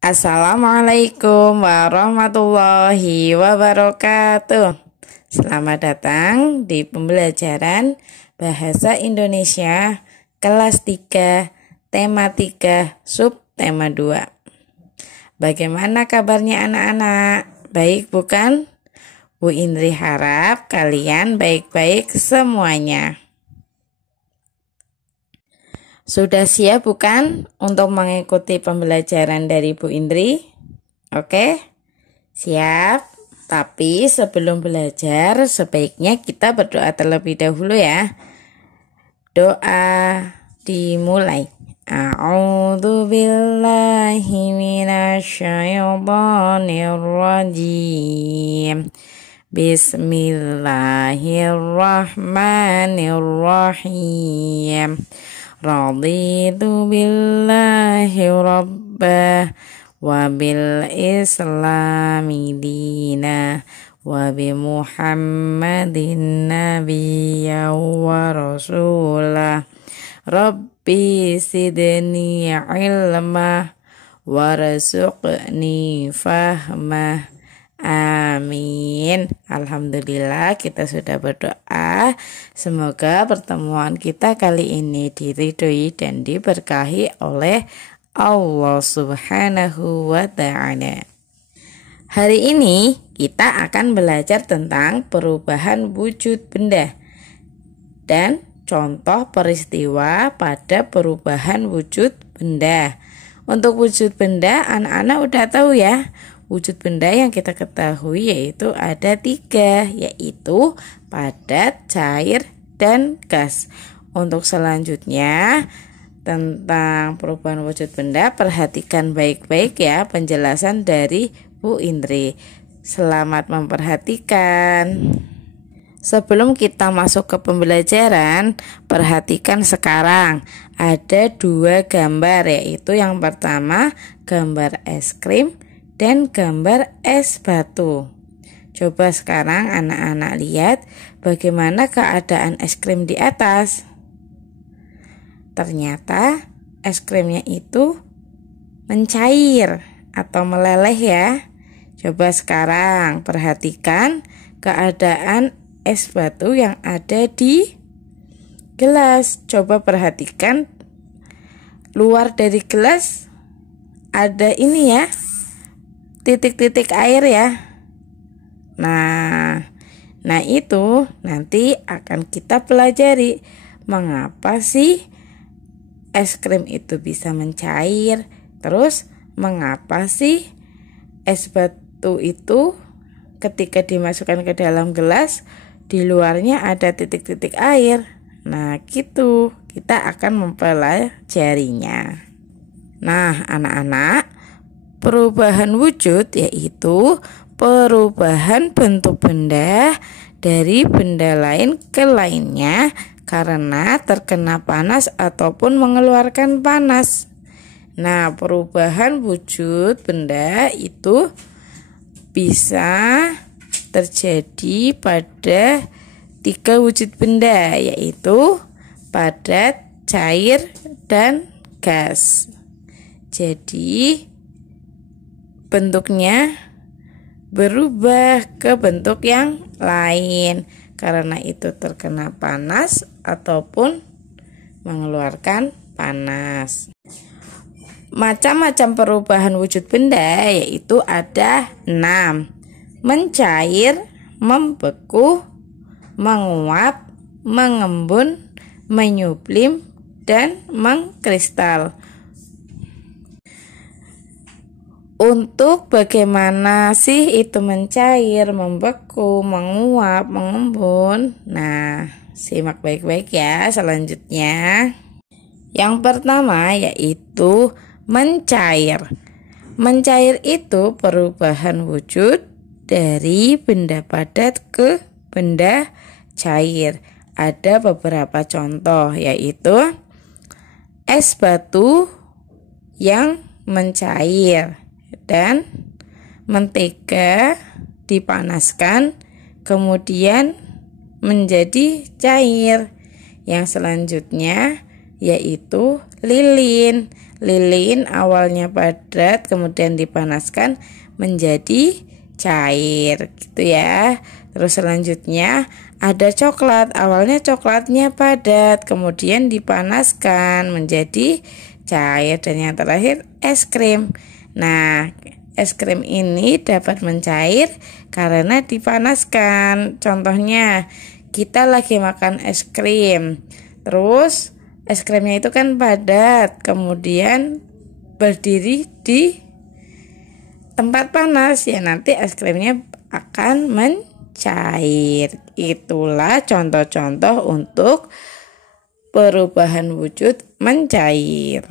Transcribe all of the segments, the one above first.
Assalamualaikum warahmatullahi wabarakatuh. Selamat datang di pembelajaran Bahasa Indonesia kelas 3, tema 3, subtema 2. Bagaimana kabarnya anak-anak? Baik bukan? Bu Indri harap kalian baik-baik semuanya. Sudah siap bukan untuk mengikuti pembelajaran dari Bu Indri? Oke? Siap? Tapi sebelum belajar sebaiknya kita berdoa terlebih dahulu ya. Doa dimulai. A'udzu billahi minasyaitonir rajim. Bismillahirrahmanirrahim. Raditu billahi rabbah wa bil islami dina wa bi muhammadin nabiyya wa rasulah. Rabbi sidni ilma warzuqni fahmah. Amin. Alhamdulillah kita sudah berdoa. Semoga pertemuan kita kali ini diridhoi dan diberkahi oleh Allah Subhanahu wa ta'ala. Hari ini kita akan belajar tentang perubahan wujud benda dan contoh peristiwa pada perubahan wujud benda. Untuk wujud benda anak-anak udah tahu ya. Wujud benda yang kita ketahui yaitu ada 3, yaitu padat, cair, dan gas. Untuk selanjutnya tentang perubahan wujud benda, perhatikan baik-baik ya penjelasan dari Bu Indri. Selamat memperhatikan. Sebelum kita masuk ke pembelajaran, perhatikan sekarang ada 2 gambar, yaitu yang pertama gambar es krim dan gambar es batu. Coba sekarang anak-anak lihat bagaimana keadaan es krim di atas. Ternyata es krimnya itu mencair atau meleleh ya. Coba sekarang perhatikan keadaan es batu yang ada di gelas. Coba perhatikan luar dari gelas ada ini ya, titik-titik air ya. Nah itu nanti akan kita pelajari mengapa sih es krim itu bisa mencair, terus mengapa sih es batu itu ketika dimasukkan ke dalam gelas di luarnya ada titik-titik air. Nah gitu kita akan mempelajarinya. Nah anak-anak, perubahan wujud yaitu perubahan bentuk benda dari benda lain ke lainnya karena terkena panas ataupun mengeluarkan panas. Nah, perubahan wujud benda itu bisa terjadi pada 3 wujud benda, yaitu padat, cair, dan gas. Jadi bentuknya berubah ke bentuk yang lain karena itu terkena panas ataupun mengeluarkan panas. Macam-macam perubahan wujud benda yaitu ada 6. Mencair, membeku, menguap, mengembun, menyublim, dan mengkristal. Untuk bagaimana sih itu mencair, membeku, menguap, mengembun? Nah, simak baik-baik ya selanjutnya. Yang pertama yaitu mencair. Mencair itu perubahan wujud dari benda padat ke benda cair. Ada beberapa contoh yaitu es batu yang mencair dan mentega dipanaskan kemudian menjadi cair. Yang selanjutnya yaitu lilin. lilin awalnya padat kemudian dipanaskan menjadi cair gitu ya. Terus selanjutnya ada coklat, awalnya coklatnya padat kemudian dipanaskan menjadi cair, dan yang terakhir es krim. Nah, es krim ini dapat mencair karena dipanaskan. Contohnya kita lagi makan es krim, terus es krimnya itu kan padat, kemudian berdiri di tempat panas, ya nanti es krimnya akan mencair. Itulah contoh-contoh untuk perubahan wujud mencair.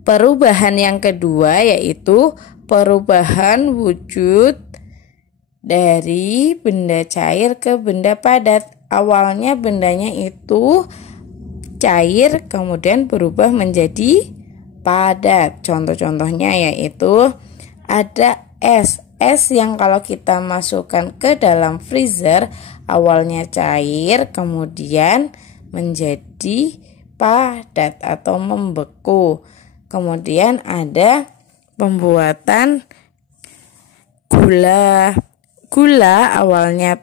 Perubahan yang kedua yaitu perubahan wujud dari benda cair ke benda padat. Awalnya bendanya itu cair kemudian berubah menjadi padat. Contoh-contohnya yaitu ada es. Es yang kalau kita masukkan ke dalam freezer awalnya cair kemudian menjadi padat atau membeku. Kemudian ada pembuatan gula. Gula awalnya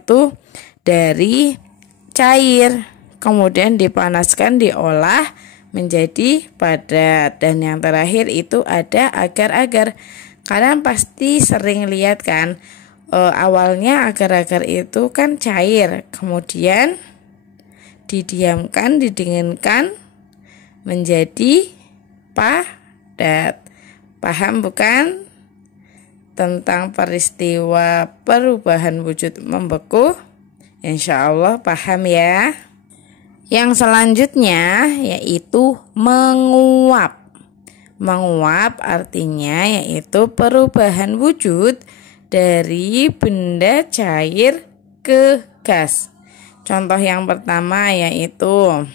tuh dari cair, kemudian dipanaskan, diolah menjadi padat. Dan yang terakhir itu ada agar-agar. Kalian pasti sering lihat kan, awalnya agar-agar itu kan cair, kemudian didiamkan, didinginkan menjadi padat. Paham bukan tentang peristiwa perubahan wujud membeku? Insya Allah paham ya. Yang selanjutnya yaitu menguap. Menguap artinya yaitu perubahan wujud dari benda cair ke gas. Contoh yang pertama yaitu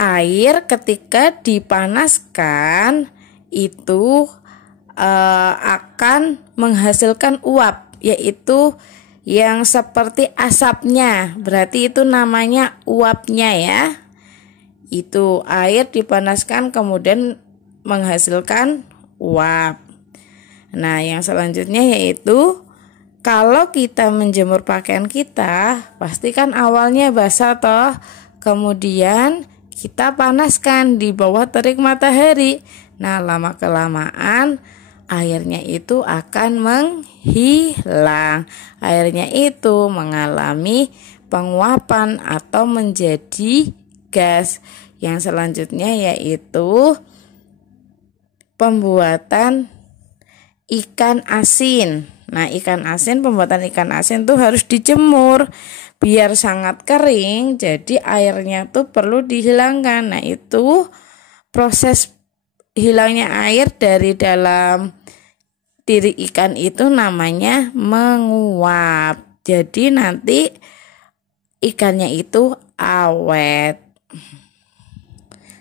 air ketika dipanaskan itu akan menghasilkan uap, yaitu yang seperti asapnya. Berarti itu namanya uapnya ya. Itu air dipanaskan kemudian menghasilkan uap. Nah, yang selanjutnya yaitu kalau kita menjemur pakaian kita, pasti kan awalnya basah toh, kemudian kita panaskan di bawah terik matahari. Nah, lama-kelamaan airnya itu akan menghilang. Airnya itu mengalami penguapan atau menjadi gas. Yang selanjutnya yaitu pembuatan ikan asin. Nah, pembuatan ikan asin tuh harus dijemur biar sangat kering, jadi airnya tuh perlu dihilangkan. Nah, itu proses hilangnya air dari dalam diri ikan itu namanya menguap. Jadi nanti ikannya itu awet.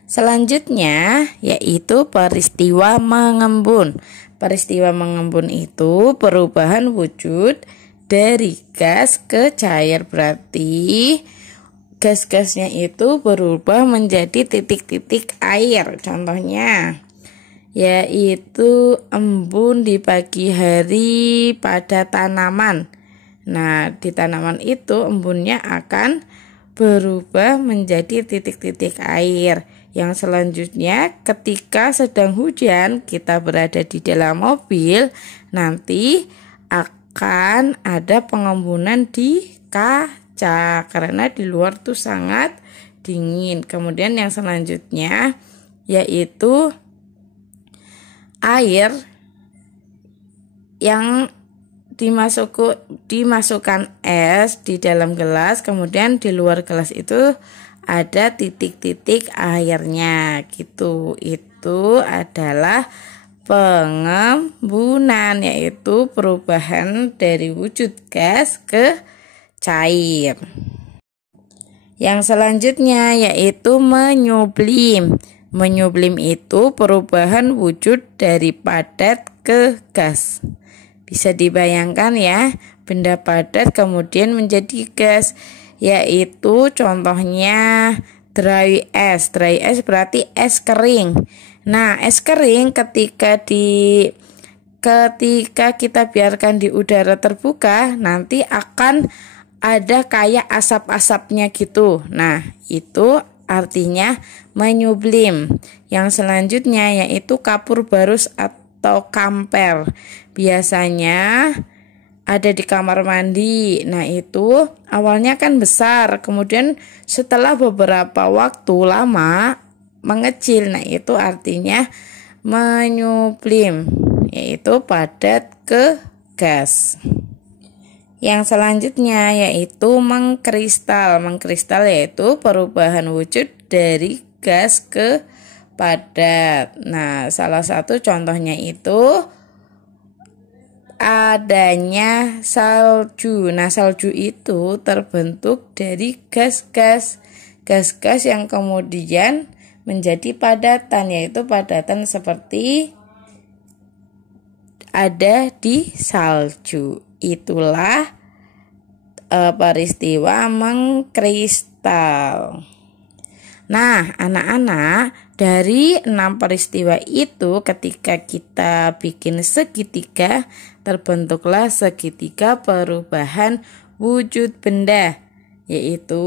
Selanjutnya yaitu peristiwa mengembun. Peristiwa mengembun itu perubahan wujud dari gas ke cair. Berarti gas-gasnya itu berubah menjadi titik-titik air. Contohnya yaitu embun di pagi hari pada tanaman. Nah, di tanaman itu embunnya akan berubah menjadi titik-titik air. Yang selanjutnya ketika sedang hujan kita berada di dalam mobil, nanti akan ada pengembunan di kaca karena di luar tuh sangat dingin. Kemudian yang selanjutnya yaitu air yang dimasukkan es di dalam gelas, kemudian di luar gelas itu ada titik-titik airnya gitu. Itu adalah pengembunan, yaitu perubahan dari wujud gas ke cair. Yang selanjutnya yaitu menyublim. Menyublim itu perubahan wujud dari padat ke gas. Bisa dibayangkan ya, benda padat kemudian menjadi gas, yaitu contohnya dry ice. Dry ice berarti es kering. Nah, es kering ketika kita biarkan di udara terbuka, nanti akan ada kayak asap-asapnya gitu. Nah, itu artinya menyublim. Yang selanjutnya yaitu kapur barus atau kamper. Biasanya ada di kamar mandi. Nah, itu awalnya kan besar, kemudian setelah beberapa waktu lama mengecil. Nah, itu artinya menyublim, yaitu padat ke gas. Yang selanjutnya yaitu mengkristal. Mengkristal yaitu perubahan wujud dari gas ke padat. Nah, salah satu contohnya itu adanya salju. Nah, salju itu terbentuk dari gas-gas yang kemudian menjadi padatan, yaitu padatan seperti ada di salju. Itulah peristiwa mengkristal. Nah, anak-anak, dari 6 peristiwa itu ketika kita bikin segitiga, terbentuklah segitiga perubahan wujud benda, yaitu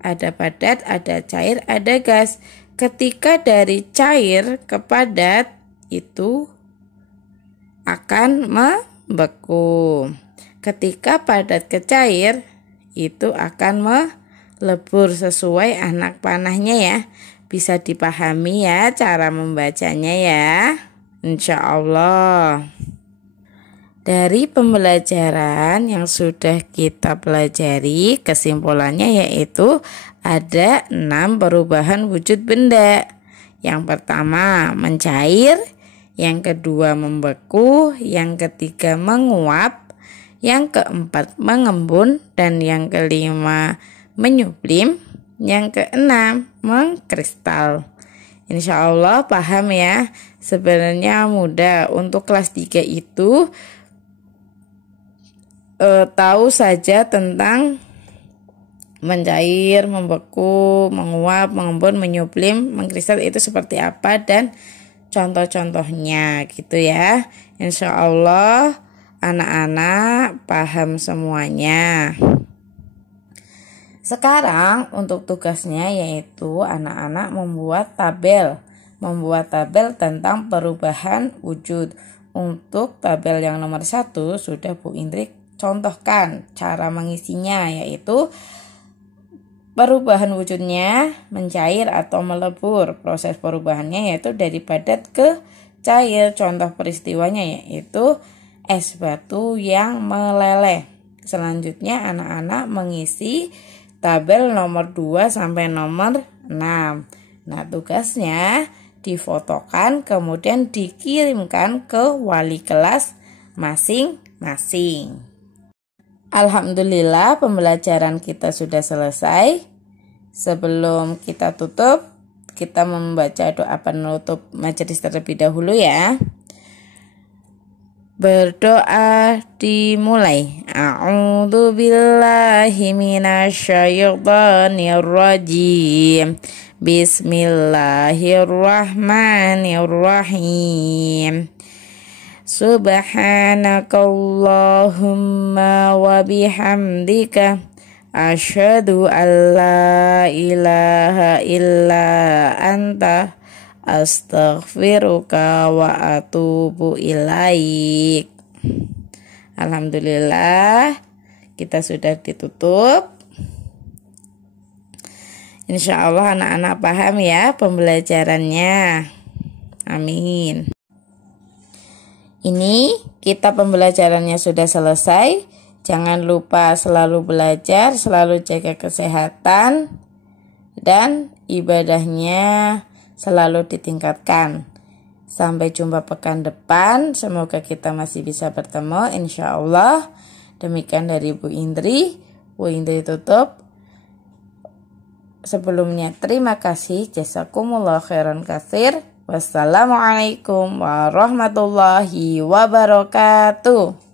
ada padat, ada cair, ada gas. Ketika dari cair ke padat itu akan membeku. Ketika padat ke cair itu akan melebur sesuai anak panahnya ya. Bisa dipahami ya cara membacanya ya. Insya Allah. Dari pembelajaran yang sudah kita pelajari, kesimpulannya yaitu ada 6 perubahan wujud benda. Yang pertama mencair, yang kedua membeku, yang ketiga menguap, yang keempat mengembun, dan yang kelima menyublim, yang keenam mengkristal. Insya Allah paham ya. Sebenarnya mudah. Untuk kelas 3 itu tahu saja tentang mencair, membeku, menguap, mengembun, menyublim, mengkristal itu seperti apa dan contoh-contohnya gitu ya. Insya Allah anak-anak paham semuanya. Sekarang untuk tugasnya yaitu anak-anak membuat tabel tentang perubahan wujud. Untuk tabel yang nomor 1 sudah Bu Indri contohkan cara mengisinya, yaitu perubahan wujudnya mencair atau melebur. Proses perubahannya yaitu dari padat ke cair. Contoh peristiwanya yaitu es batu yang meleleh. Selanjutnya anak-anak mengisi tabel nomor 2 sampai nomor 6. Nah, tugasnya difotokan kemudian dikirimkan ke wali kelas masing-masing. Alhamdulillah pembelajaran kita sudah selesai. Sebelum kita tutup, kita membaca doa penutup majelis terlebih dahulu ya. Berdoa dimulai. A'udzu billahi minasyaitonir rajim. Bismillahirrahmanirrahim. Subhanakallahumma wa bihamdika asyhadu an la ilaha illa anta astaghfiruka wa atubu ilaik. Alhamdulillah kita sudah ditutup. Insya Allah anak-anak paham ya pembelajarannya. Amin. Ini kita pembelajarannya sudah selesai. Jangan lupa selalu belajar, selalu jaga kesehatan, dan ibadahnya selalu ditingkatkan. Sampai jumpa pekan depan. Semoga kita masih bisa bertemu, insya Allah. Demikian dari Bu Indri. Bu Indri tutup. Sebelumnya terima kasih. Jazakumullah khairan katsir. Wassalamualaikum warahmatullahi wabarakatuh.